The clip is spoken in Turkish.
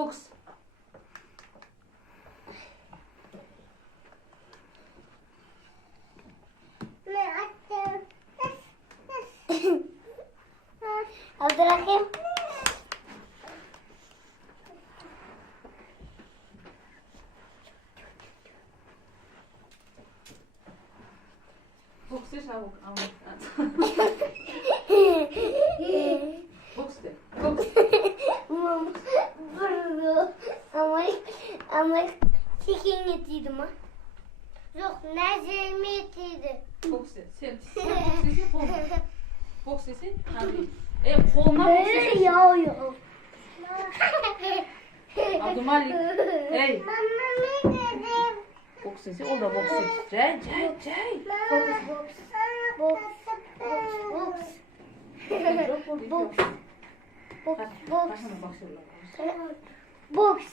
Boks. Abdurrahim. Boks de çabuk. Boks de. Boks. Ama çekin yetiydi mi? Yok, nezlemi yetiydi. Boks de. Sen boks sesi kol. Boks sesi. Hadi. Koluna boks sesi. Yo. Abdülmalik. Ey. Mama ne dedim? Boks sesi. O da boks sesi. Cey. Boks. Çok oldu. Boks. Hadi. Başına başlayalım. Boks.